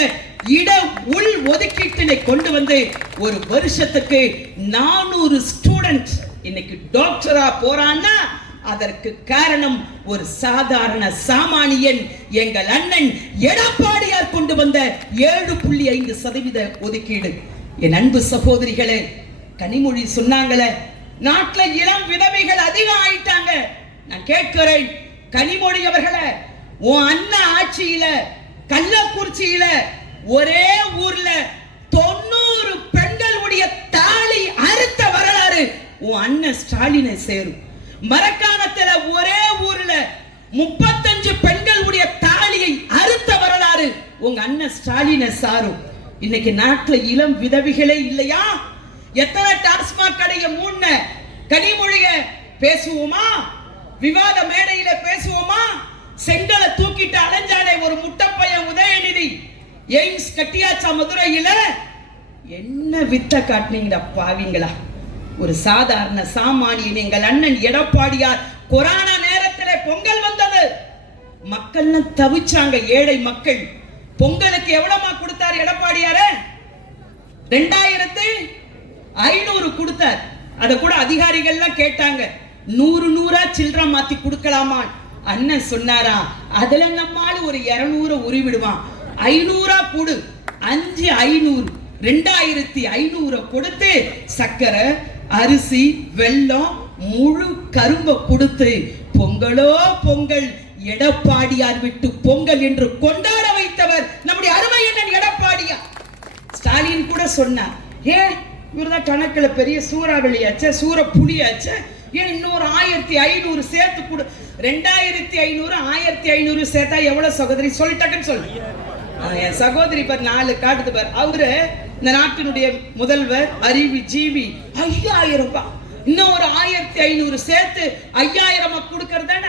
இட உள் ஒதுக்கீட்டினை கொண்டு வந்து ஒரு வருஷத்துக்கு 400 ஸ்டூடெண்ட் இன்னைக்கு டாக்டரா போறான்னா அதற்கு காரணம் ஒரு சாதாரண சாமானியன் எங்கள் அண்ணன் எடப்பாடியார் கொண்டு வந்த 7.5% ஒதுக்கீடு. என் அன்பு சகோதரிகளே, கனிமொழி சொன்னாங்களே நாட்டுல இளம் விதவைகள் அதிகம் ஆயிட்டாங்க. நான் கேட்கிறேன் கனிமொழி அவர்களே, உன் அண்ணன் ஆட்சியில கள்ளக்குறிச்சியில ஒரே ஊர்ல 90 பெண்களுடைய தாலி அறுத்த வரலாறு உன் அண்ணன் ஸ்டாலினை சேரும். மரக்காணத்துல ஒரே ஊர்ல 35 பெண்களுடைய தாலியை அறுத்த வரலாறு உங்க அண்ணன் ஸ்டாலினை சாரும். இன்னைக்கு நாட்டுல இளம் விதவிகளே இல்லையா? எத்தனை டாஸ்மாக் கடைய மூண கனிமொழிய பேசுவோமா? விவாத மேடையில பேசுவோமா? செங்கலை தூக்கிட்டு அலைஞ்சாலே ஒரு முட்டப்பையன் உதயநிதி எய்ம்ஸ் கட்டியாச்சா மதுரையில? என்ன வித்த காட்டினீங்கடா பாவிங்களா? ஒரு சாதாரண சாமானியன் எங்கள் அண்ணன் எடப்பாடியார் கொரோனா நேரத்தில் பொங்கல் வந்தது, மக்கள் தவிச்சாங்க. ஏழை மக்கள் பொங்கலுக்கு எவ்வளவுமா கொடுத்தார் எடப்பாடியார? 2500 கொடுத்தார். அத கூட அதிகாரிகள் கேட்டாங்க, 100 சில்லற மாத்தி கொடுக்கலாமா? அண்ணன் சொன்னாரா, அதுல நம்மால ஒரு 200 உருவிடுவான், 500 கொடு, 500 2500 கொடுத்து சக்கரை அரிசி வெல்லம் முழு கரும்பை கொடுத்து பொங்கலோ பொங்கல் எடப்பாடியார் விட்டு பொங்கல் என்று கொண்டாட வைத்தவர் நம்முடைய அருமை அண்ணன் எடப்பாடியார். ஸ்டாலின் கூட சொன்னார், ஏன் இவர்தான் கணக்குல பெரிய சூறாவளியாச்ச சூற புலியாச்ச, ஏன் இன்னொரு 1500 சேர்த்து கொடு. 2500 1500 சேர்த்தா எவ்வளவு சகோதரி சொல்லிட்டாங்கன்னு சொல்லு. என் சகோதரி பார் 4 காட்டுது பார். அவரு இந்த நாட்டினுடைய முதல்வர் அறிவு ஜீவி 5000 ரூபாய், இன்னும் ஒரு 1500 சேர்த்து 5000 கொடுக்கறதான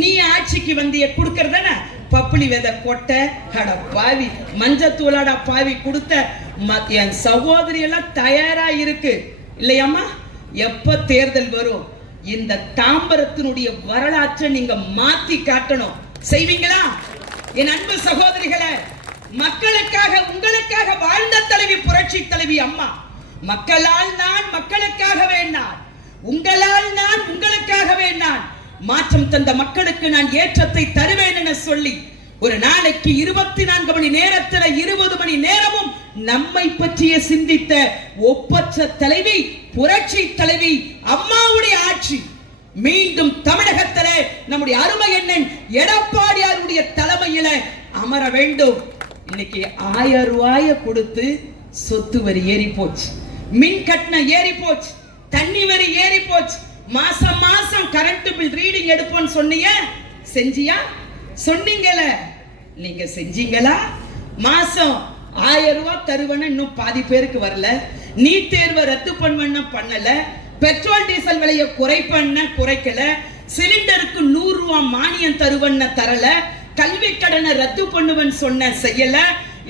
நீ ஆட்சிக்கு வந்திய கொடுக்கறதான? பப்புளி விதை கொட்டை அட பாவி, மஞ்சத்தூளாடா பாவி கொடுத்த என் சகோதரி எல்லாம் தயாரா இருக்கு இல்லையாமா? எப்ப தேர்தல் வரும் இந்த தாம்பரத்தினுடைய வரலாற்றை நீங்க மாத்தி காட்டணும். செய்வீங்களா? என் அன்பு சகோதரிகளே, மக்களுக்காக உங்களுக்காக வாழ்ந்த தலைவி புரட்சி தலைவி அம்மா. மக்களால் நான் மக்களுக்காகவே நான், உங்களால் நான் உங்களுக்காகவே நான், மாற்றம் தந்த மக்களுக்கு நான் ஏற்றத்தை தருவேன் என சொல்லி ஒரு நாளைக்கு 24 மணி நேரத்தில் 20 மணி நேரமும் நம்மை பற்றிய சிந்தித்த ஒப்பற்ற தலைவி புரட்சி தலைவி அம்மாவுடைய ஆட்சி மீண்டும் தமிழகத்திலே நம்முடைய அருமை அண்ணன் எடப்பாடியாருடைய தலைமையில அமர வேண்டும். இன்னைக்கு 1000 ரூபாய கொடுத்து சொத்து வரி ஏறி போச்சு, மின் கட்டணம் ஏறி போச்சு, தண்ணி வரி ஏறி போச்சு. மாசம் மாசம் கரண்ட் பில் ரீடிங் எடுப்போம்னு சொன்னீங்க, செஞ்சியா? சொன்னீங்கல, நீங்க செஞ்சீங்களா? மாசம் 1000 ரூபாய் தருவன இன்னும் பாதி பேருக்கு வரல. நீட் தேர்வை ரத்து பண்ணல, பெட்ரோல் டீசல் விலையை குறைக்கல, சிலிண்டருக்கு 100 ரூபாய் மானியம் தருவன்னு தரல, கல்வி கடனை ரத்து பண்ணுவன் சொன்ன செய்யல.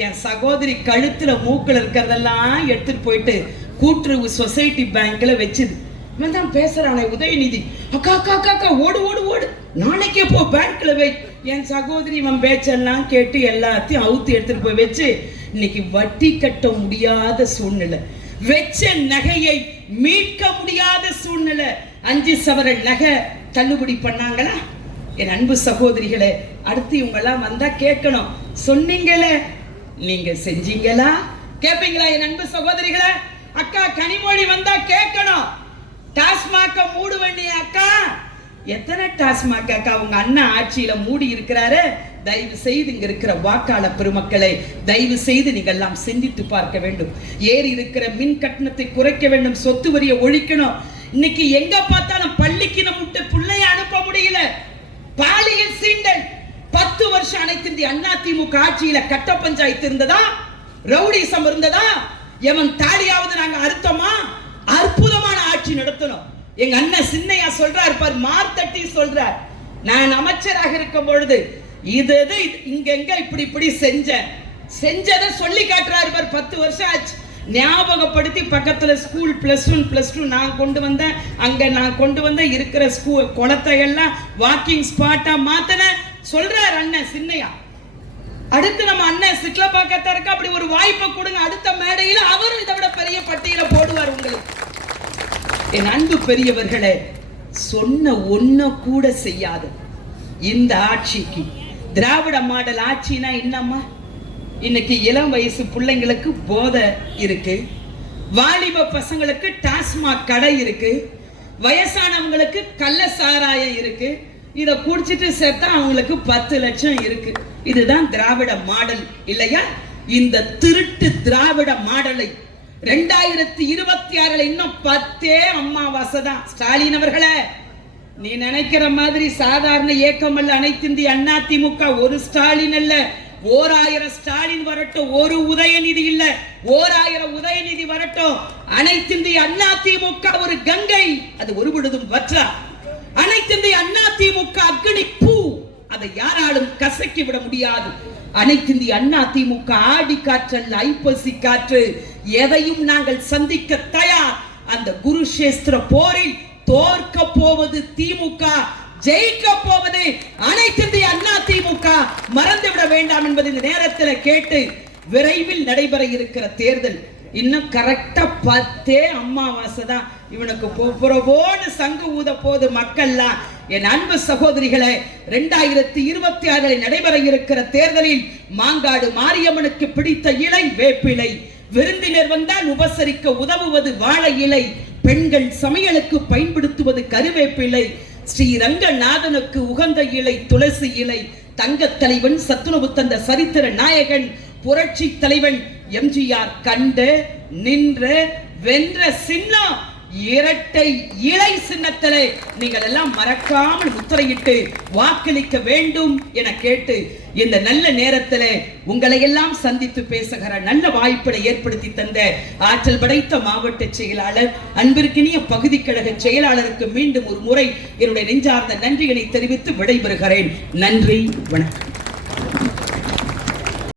என் சகோதரி கழுத்துல மூக்குல இருக்கிறதெல்லாம் எடுத்துட்டு போயிட்டு கூட்டுறவு சொசைட்டி பேங்க்ல வச்சுது. இவன் தான் பேசுறானே உதயநிதி, அக்கா அக்கா அக்கா ஓடு ஓடு ஓடு நாளைக்கே போ பேங்க்ல வை. என் சகோதரி இவன் பேச்செல்லாம் கேட்டு எல்லாத்தையும் அவுத்து எடுத்துட்டு போய் வச்சு இன்னைக்கு வட்டி கட்ட முடியாத சூழ்நிலை, வெச்ச நகையை மீட்க முடியாத சூழ்நிலை. 5 சவரன் நகை தள்ளுபடி பண்ணாங்களா? என் அன்பு சகோதரிகளே, அடுத்து இவங்க எல்லாம் வந்தா கேட்கணும், சொன்னீங்களே நீங்க செஞ்சீங்களா? கேட்பீங்களா? என் அன்பு சகோதரிகளே, அக்கா கனிமொழி வந்தா கேட்கணும், டாஸ்மாக மூட வேண்டிய அக்கா. எத்தனை டாஸ்மாக அக்கா உங்க அண்ணன் ஆட்சியில மூடி இருக்கிறாரு? தயவு செய்து இங்க இருக்கிற வாக்காளர் பெருமக்களை தயவு செய்து நீங்கள் எல்லாம் சிந்தித்து பார்க்க வேண்டும். ஏறி இருக்கிற மின் கட்டணத்தை குறைக்க வேண்டும், சொத்து வரியை ஒழிக்கணும். இன்னைக்கு எங்க பார்த்தாலும் பள்ளிக்கு நம்ம பிள்ளைய அனுப்ப முடியல. பாலியல் சீண்டல் 10 வருஷம் அனைத்து இந்திய அண்ணா திமுக ஆட்சியில கட்ட பஞ்சாயத்து இருந்ததா? ரவுடிசம் இருந்ததா? எவன் தாலியாவது நாங்க அறுத்தோமா? அற்புதமான ஆட்சி நடத்தணும். எங்க அண்ணன் சின்னையா சொல்றார் பார், மார்த்தட்டி சொல்றார், நான் அமைச்சராக இருக்கும் பொழுது இது இங்க இப்படி செஞ்சதை சொல்லி காட்டுறாரு பார். 10 வருஷம் ஆச்சு, ஞாபகப்படுத்தி பக்கத்துல ஸ்கூல் +1 +2 நான் கொண்டு வந்தேன், அங்க நான் கொண்டு வந்த இருக்கிற ஸ்கூல் குளத்தை எல்லாம் வாக்கிங் ஸ்பாட்டா மாத்தன சொல்றார் அண்ணன் சின்னையா. அடுத்து நம்ம அண்ணன் சிட்லப்பாக்கத்தாருக்கு அப்படி ஒரு வாய்ப்பை கொடுங்க, அடுத்த மேடையில் அவரும் இதை விட பெரிய பட்டியலை போடுவார் உங்களுக்கு. என் அன்பு பெரியவர்களே, சொன்ன ஒன்ன கூட செய்யாது இந்த ஆட்சிக்கு. திராவிட மாடல் ஆட்சினா என்னம்மா? இன்னைக்கு இளம் வயசு பிள்ளைங்களுக்கு போதை இருக்கு, வாலிப பசங்களுக்கு டாஸ்மாக் கடை இருக்கு, வயசானவங்களுக்கு கள்ள சாராயம் இருக்கு, இத குடிச்சிட்டு சேர்த்தா அவங்களுக்கு 10 லட்சம் இருக்கு. இதுதான் திராவிட மாடல் இல்லையா? இந்த திருட்டு திராவிட மாடலை 2026 இன்னும் 10 அம்மாவாசை தான். ஸ்டாலின் அவர்களே, நீ நினைக்கிற மாதிரி சாதாரண இயக்கம் அல்ல அனைத்து இந்திய அண்ணா திமுக. ஒரு ஸ்டாலின் அல்ல, 1000 ஸ்டாலின் வரட்டும், ஒரு உதயநிதி இல்ல, 1000 உதயநிதி வரட்டும். அனைத்து இந்திய அண்ணா திமுக ஒரு கங்கை, அது ஒரு பொழுதும் வற்றா. அனைத்து இந்திய அண்ணா திமுக அக்னி பூ, அதை யாராலும் கசக்கி விட முடியாது. அனைத்து இந்திய அண்ணா திமுக ஆடி காற்றல்ல, ஐப்பசி காற்று. எதையும் நாங்கள் சந்திக்க தயார். அந்த குருஷேஸ்திர போரில் தோற்க போவது திமுக, ஜெயிக்க போவது அனைத்து இந்திய அண்ணா திமுக. மறந்துவிட வேண்டாம் என்பது இந்த நேரத்தில் கேட்டு, விரைவில் நடைபெற இருக்கிற தேர்தல் இன்னும் கரெக்டா 10 அம்மாவாசை தான். இவனுக்கு போன்னு சங்கு ஊத போது மக்கள்லாம். என் அன்பு சகோதரிகளே, 2026 நடைபெற இருக்கிற தேர்தலில் மாங்காடு மாரியம்மனுக்கு பிடித்த இலை வேப்பிலை, விருந்தினர் வந்தால் உபசரிக்க உதவுவது வாழை இலை, பெண்கள் சமையலுக்கு பயன்படுத்துவது கருவேப்பிலை, ஸ்ரீரங்கநாதனுக்கு உகந்த இலை துளசி இலை, தங்க தலைவன் சத்துணவு தந்த சரித்திர நாயகன் புரட்சி தலைவன் எம்ஜிஆர் கண்ட நின்ற வென்ற சின்னம் இரட்டை இலை சின்னத்திலே நீங்கள் எல்லாம் மறக்காமல் முத்திரையிட்டு வாக்களிக்க வேண்டும் என கேட்டு, இந்த நல்ல நேரத்திலே உங்களை எல்லாம் சந்தித்து பேசுகிற நல்ல வாய்ப்பினை ஏற்படுத்தி தந்த ஆற்றல் படைத்த மாவட்ட செயலாளர், அன்பிற்கினிய பகுதி கழக செயலாளருக்கு மீண்டும் ஒரு முறை என்னுடைய நெஞ்சார்ந்த நன்றிகளை தெரிவித்து விடைபெறுகிறேன். நன்றி, வணக்கம்.